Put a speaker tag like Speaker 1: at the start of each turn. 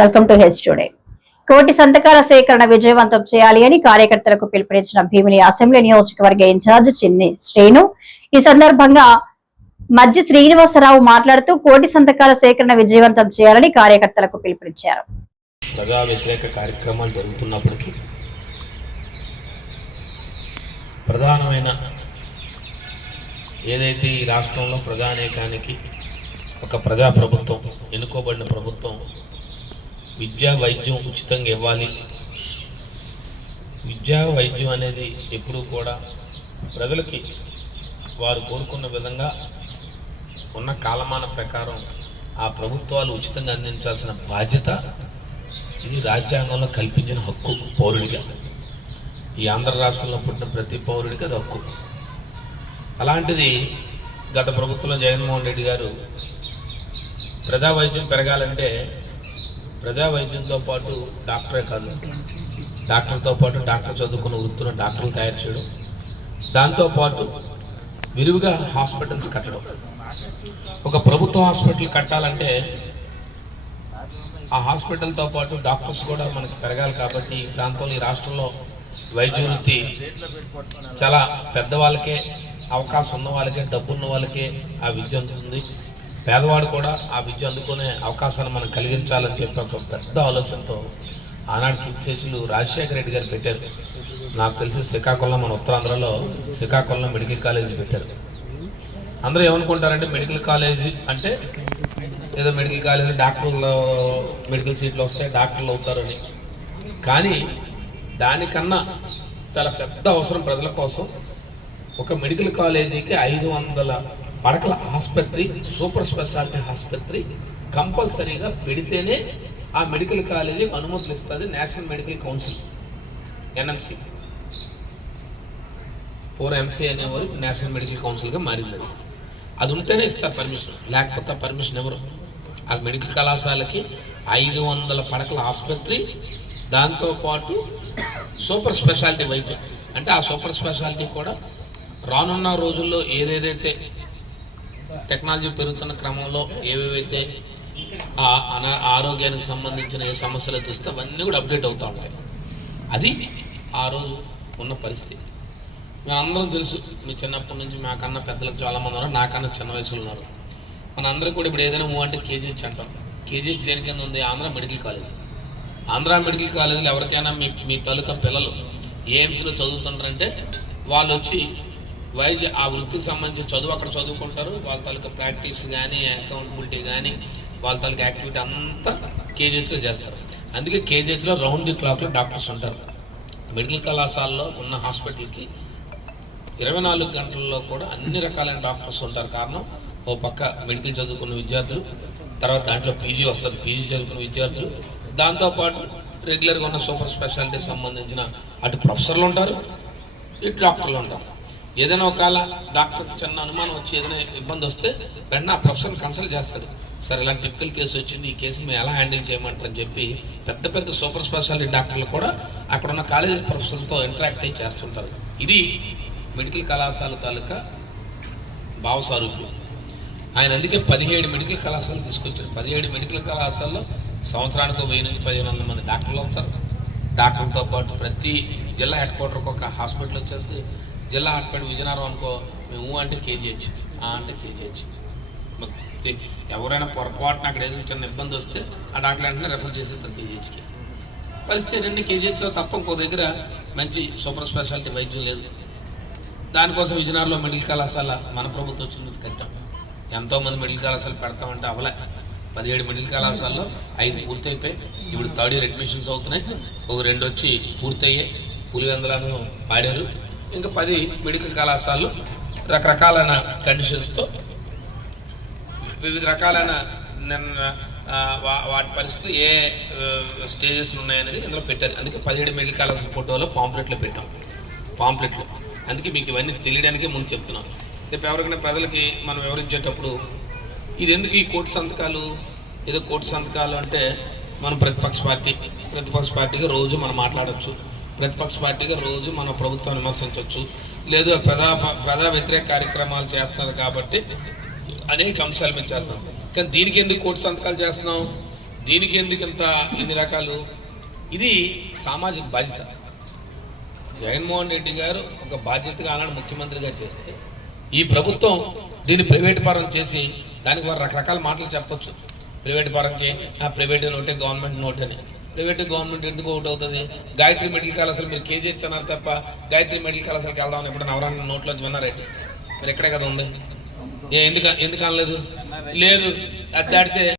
Speaker 1: welcome to H today కోటి సంతకాల సేకరణ విజయవంతం చేయాలి అని కార్యకర్తలకు పిలుపునిచ్చిన భీమిని అసెంబ్లీ నియోజకవర్గ ఇన్ఛార్జ్ చిన్ని శ్రీను ఈ సందర్భంగా మధ్య శ్రీనివాసరావు మాట్లాడుతూ కోటి సంతకాల సేకరణ విజయవంతం చేయాలని కార్యకర్తలకు పిలుపునిచ్చారు
Speaker 2: ప్రజా వ్యతిరేక కార్యక్రమాలు జరుగుతున్నప్పటికీ ప్రధానమైన ఏదైతే ఈ రాష్ట్రంలో ప్రజానేకానికి ఒక ప్రజాప్రభుత్వం ఎన్నుకోబడిన ప్రభుత్వం విద్య వైద్యం ఉచితంగా ఇవ్వాలి విద్య వైద్యం అనేది ఎప్పుడూ కూడా ప్రజలకి వారు కోరుకున్న విధంగా ఉన్న కాలమాన ప్రకారం ఆ ప్రభుత్వాలు ఉచితంగా అందించాల్సిన బాధ్యత ఇది రాజ్యాంగంలో కల్పించిన హక్కు పౌరుడిగా ఈ ఆంధ్ర రాష్ట్రంలో పుట్టిన ప్రతి పౌరుడికి అది హక్కు అలాంటిది గత ప్రభుత్వంలో జగన్మోహన్ రెడ్డి గారు ప్రజా వైద్యం పెరగాలంటే ప్రజా వైద్యంతో పాటు డాక్టరే కాదు డాక్టర్తో పాటు డాక్టర్ చదువుకున్న వృత్తులు డాక్టర్లు తయారు చేయడం దాంతోపాటు విరివిగా హాస్పిటల్స్ కట్టడం ఒక ప్రభుత్వ హాస్పిటల్ కట్టాలంటే ఆ హాస్పిటల్తో పాటు డాక్టర్స్ కూడా మనకి పెరగాలి కాబట్టి ఈ ప్రాంతంలో ఈ రాష్ట్రంలో వైద్య వృత్తి చాలా పెద్దవాళ్ళకే అవకాశం ఉన్న వాళ్ళకే డబ్బున్న వాళ్ళకే ఆ విద్య ఉంటుంది పేదవాడు కూడా ఆ విద్య అందుకునే అవకాశాలు మనం కలిగించాలని చెప్పి ఒక పెద్ద ఆలోచనతో ఆనాటి కీర్తిశేషులు రాజశేఖర రెడ్డి గారు పెట్టారు నాకు తెలిసి శ్రీకాకుళం మన ఉత్తరాంధ్రలో శ్రీకాకుళం మెడికల్ కాలేజీ పెట్టారు అందరూ ఏమనుకుంటారంటే మెడికల్ కాలేజీ అంటే ఏదో మెడికల్ కాలేజీ డాక్టర్లు మెడికల్ సీట్లు వస్తే డాక్టర్లు అవుతారని కానీ దానికన్నా చాలా పెద్ద అవసరం ప్రజల కోసం ఒక మెడికల్ కాలేజీకి ఐదు వందల పడకల ఆసుపత్రి సూపర్ స్పెషాలిటీ ఆసుపత్రి కంపల్సరీగా పెడితేనే ఆ మెడికల్ కాలేజీ అనుమతులు ఇస్తుంది నేషనల్ మెడికల్ కౌన్సిల్ ఎన్ఎంసి పూర్వ ఎంసీ అనేవారు నేషనల్ మెడికల్ కౌన్సిల్గా మారింది అది ఉంటేనే ఇస్తారు పర్మిషన్ లేకపోతే పర్మిషన్ ఎవరు ఆ మెడికల్ కళాశాలకి ఐదు వందల పడకల ఆసుపత్రి దాంతోపాటు సూపర్ స్పెషాలిటీ వైద్యం అంటే ఆ సూపర్ స్పెషాలిటీ కూడా రానున్న రోజుల్లో ఏదేదైతే టెక్నాలజీ పెరుగుతున్న క్రమంలో ఏవేవైతే అనా ఆరోగ్యానికి సంబంధించిన ఏ సమస్యలు చూస్తే అవన్నీ కూడా అప్డేట్ అవుతూ ఉంటాయి అది ఆ రోజు ఉన్న పరిస్థితి అందరం తెలుసు మీ చిన్నప్పటి నుంచి మాకన్నా పెద్దలకు చాలామంది ఉన్నారు నాకన్నా చిన్న వయసులో ఉన్నారు మనందరికీ కూడా ఇప్పుడు ఏదైనా మూవ్ అంటే కేజీహెచ్ అంటాం కేజీహెచ్ దేని కింద ఉంది Andhra medical college Andhra medical కాలేజీలో ఎవరికైనా మీ మీ తలుక పిల్లలు ఏఎంసీలో చదువుతుంటారంటే వాళ్ళు వచ్చి వైద్య ఆ వృత్తికి సంబంధించిన చదువు అక్కడ చదువుకుంటారు వాళ్ళ తాలూకా ప్రాక్టీస్ కానీ అకౌంటబిలిటీ కానీ వాళ్ళ తాలూకా యాక్టివిటీ అంతా కేజీహెచ్లో చేస్తారు అందుకే కేజీహెచ్లో రౌండ్ ది క్లాక్లో డాక్టర్స్ ఉంటారు మెడికల్ కళాశాలలో ఉన్న హాస్పిటల్కి ఇరవై నాలుగు గంటల్లో కూడా అన్ని రకాలైన డాక్టర్స్ ఉంటారు కారణం ఓ పక్క మెడికల్ చదువుకున్న విద్యార్థులు తర్వాత దాంట్లో పీజీ వస్తారు పీజీ చదువుకున్న విద్యార్థులు దాంతోపాటు రెగ్యులర్గా ఉన్న సూపర్ స్పెషాలిటీ సంబంధించిన అటు ప్రొఫెసర్లు ఉంటారు ఇటు డాక్టర్లు ఉంటారు ఏదైనా ఒకవేళ డాక్టర్కి చిన్న అనుమానం వచ్చి ఏదైనా ఇబ్బంది వస్తే వెంటనే ఆ ప్రొఫెసర్ కన్సల్ట్ చేస్తాడు సార్ ఇలా టెక్నికల్ కేసు వచ్చింది ఈ కేసుని మేము ఎలా హ్యాండిల్ చేయమంటారని చెప్పి పెద్ద పెద్ద సూపర్ స్పెషాలిటీ డాక్టర్లు కూడా అక్కడ ఉన్న కాలేజీ ప్రొఫెసర్తో ఇంటరాక్ట్ అయ్యి చేస్తుంటారు ఇది మెడికల్ కళాశాల తాలూకా భావ ఆయన అందుకే పదిహేడు మెడికల్ కళాశాలలు తీసుకొచ్చారు పదిహేడు మెడికల్ కళాశాలలో సంవత్సరానికి వెయ్యి నుంచి పదిహేను వందల మంది డాక్టర్లు వస్తారు డాక్టర్లతో పాటు ప్రతి జిల్లా హెడ్ క్వార్టర్కి ఒక హాస్పిటల్ వచ్చేసి జిల్లా హాట్పేట విజయనగరం అనుకో మేము అంటే కేజీహెచ్ ఆ అంటే కేజీహెచ్ ఎవరైనా పొరపాటున అక్కడ ఏదైనా చిన్న ఇబ్బంది వస్తే ఆ డాక్టర్ వెంటనే రెఫర్ చేసేస్తారు కేజీహెచ్కి పరిస్థితి రెండు కేజీహెచ్లో తప్ప ఇంకో దగ్గర మంచి సూపర్ స్పెషాలిటీ వైద్యం లేదు దానికోసం విజయనగరంలో మెడికల్ కళాశాల మన ప్రభుత్వం వచ్చింది కట్టాం ఎంతోమంది మెడికల్ కళాశాల పెడతామంటే అవలే పదిహేడు మెడికల్ కళాశాలలో ఐదు పూర్తయిపోయి ఇప్పుడు థర్డ్ ఇయర్ అడ్మిషన్స్ అవుతున్నాయి ఒక రెండు వచ్చి పూర్తయ్యే పులివెందలను పాడారు ఇంకా పది మెడికల్ కళాశాలలు రకరకాలైన కండిషన్స్తో వివిధ రకాలైన వాటి పరిస్థితి ఏ స్టేజెస్ ఉన్నాయనేది ఇందులో పెట్టారు అందుకే పదిహేడు మెడికల్ కళాశాల ఫోటోలో పాంప్లెట్లు పెట్టాం పాంప్లెట్లు అందుకే మీకు ఇవన్నీ తెలియడానికే ముందు చెప్తున్నాం రేపు ఎవరికైనా ప్రజలకి మనం వివరించేటప్పుడు ఇది ఎందుకు ఈ కోర్టు సంతకాలు ఏదో కోర్టు సంతకాలు అంటే మనం ప్రతిపక్ష పార్టీ ప్రతిపక్ష పార్టీకి రోజు మనం మాట్లాడచ్చు ప్రతిపక్ష పార్టీగా రోజు మన ప్రభుత్వం విమర్శించవచ్చు లేదు ప్రజా ప్రజా వ్యతిరేక కార్యక్రమాలు చేస్తున్నారు కాబట్టి అనేక అంశాలు మేము చేస్తాం కానీ దీనికి ఎందుకు కోర్టు సంతకాలు చేస్తున్నాం దీనికి ఎందుకు ఇంత ఇన్ని రకాలు ఇది సామాజిక బాధ్యత జగన్మోహన్ రెడ్డి గారు ఒక బాధ్యతగా ఆనాడు ముఖ్యమంత్రిగా చేస్తే ఈ ప్రభుత్వం దీన్ని ప్రైవేట్ పరం చేసి దానికి వారు రకరకాల మాటలు చెప్పచ్చు ప్రైవేట్ పరంకి ప్రైవేట్ నోటే గవర్నమెంట్ నోటే అని ప్రైవేట్ గవర్నమెంట్ ఎందుకు ఒకటి అవుతుంది గాయత్రి మెడికల్ కళాశాల మీరు కేజీ అన్నారు తప్ప గాయత్రి మెడికల్ కళాశాలకి వెళ్దామని ఎప్పుడు నవరాన్న నోట్లోంచి విన్నారండి మీరు ఎక్కడే కదా ఉంది ఏ ఎందుకు ఎందుకు అనలేదు లేదు అది దాడితే